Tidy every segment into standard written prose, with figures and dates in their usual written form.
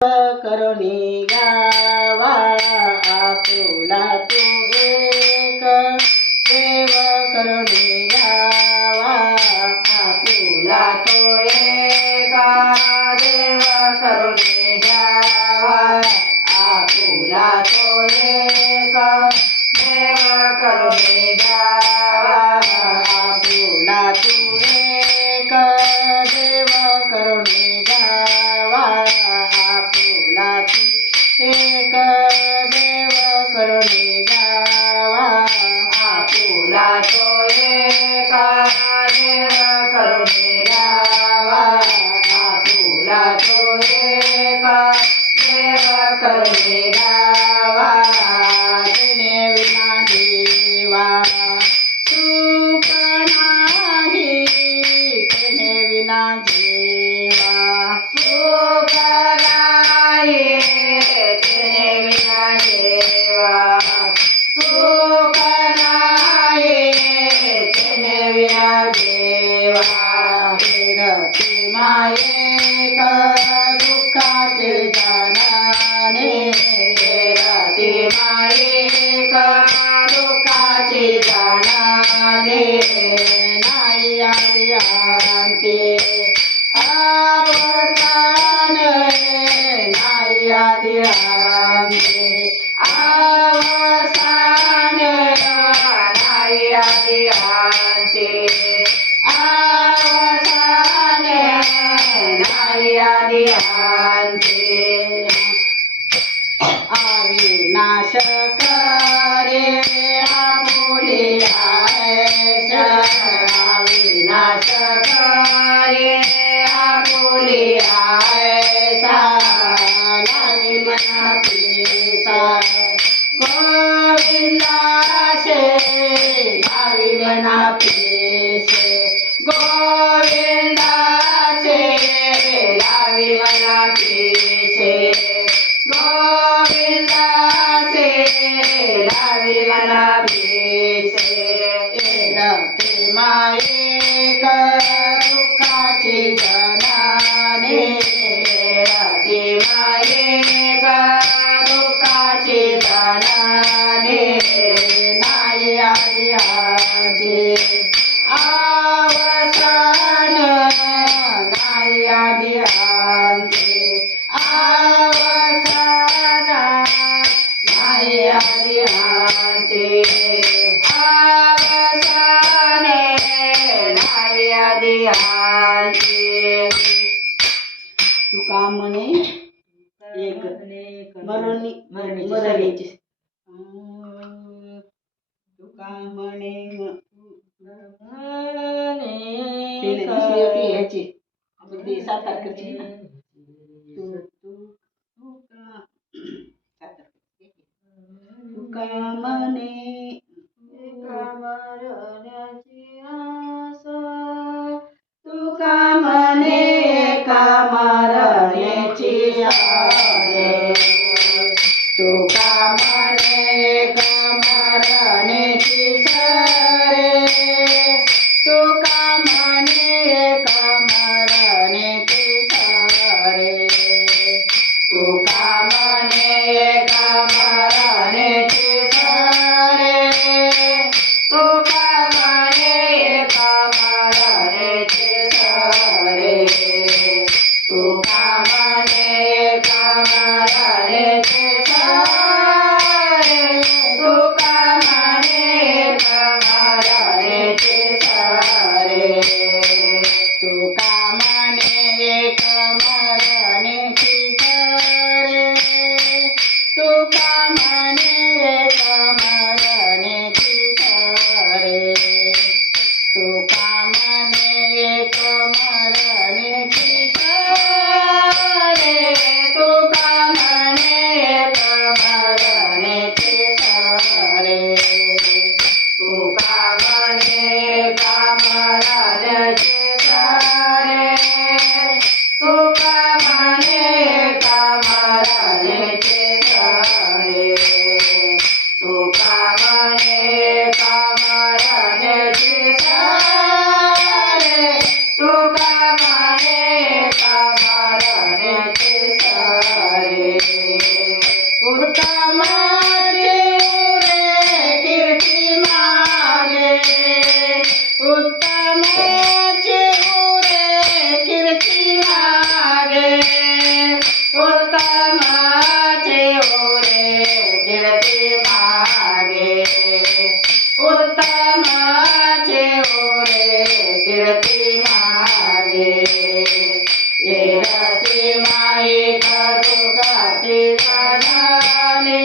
करुणी गावा आपुला तू एक देव करुणी गावा आपुला तो एक देव करुणी गावा आपुला तो एक देव करुणी गावा आपुला तू एक देव करुणी गावा आपुला तू एक देव करुणी गावा आपुला तो एक देव करुणी गावा आपुला तो एक देव करुणी गावा तिने विना जीवा सुख नाही तिने विना जीवा सुख नाही तिने विना जीवा सुख नाही तिने विना जीवा फिरती मायेक दुःखाचे जाणाने फिरती मायेक दुःखाचे जाणाने नाही आली आणते अवसान नाही आली आणते अवसान नाही आली आणते अवसान नाही आली आणते अविनाश करे आपुले आयशा अविनाश करे आपुले आयशा लावी मना पिसा गोविंदाशे लावी मना पिसे गोविंदाशे लावी मना पिसे गोविंदासे लावी मला भेसे रते मायेक दुःखाचे जनाने रते मायेक दुःखाचे जनाने नाही आली आदे अवसान नाही आली आदे अवसान नाही आली आणते अवसान नाही आली आणते तुका म्हणे एक मरण्याची तुका म्हणे ह्याची ती सातारकडची ना तुका म्हणे मरण्याची आस तुका म्हणे मरण्याची आस तुका म्हणे मरण्याची सरे तुका म्हणे मरण्याची सरे तुका म्हणे मरण्याची सरे तुका म्हणे मरण्याची सरे तुका म्हणे मरण्याची सरे तुका म्हणे मरण्याची सरे तुका म्हणे मरण्याची सरे तुका म्हणे मरण्याची सरे तुका म्हणे मरण्याची सरे तुका म्हणे दुःखाची जनाने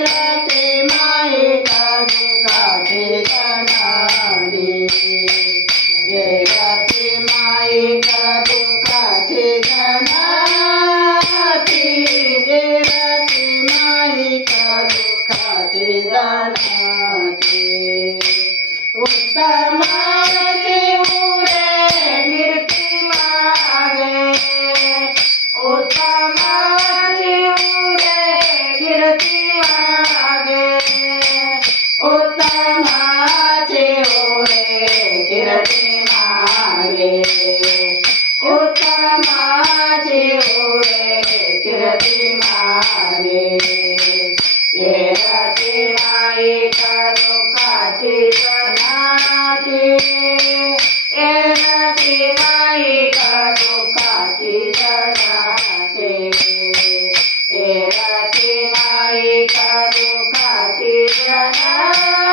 रती माईका दुःखाची जनाने रती माईका दुःखाची जनाती रती माईका दुःखाची जनाती उत्तमाची उरे कीर्ती मागे उत्तमाची उरे कीर्ती मागे उत्तमाची उरे कीर्ती मागे उत्तमाची उरे कीर्ती मागे रती माईका दुःखाची जनाती रती माईका दुःखाची जनाती रती माईका दुःखाची जनाती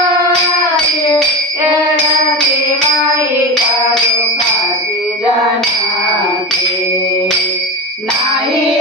रती माईका दुःखाची जनाती नाही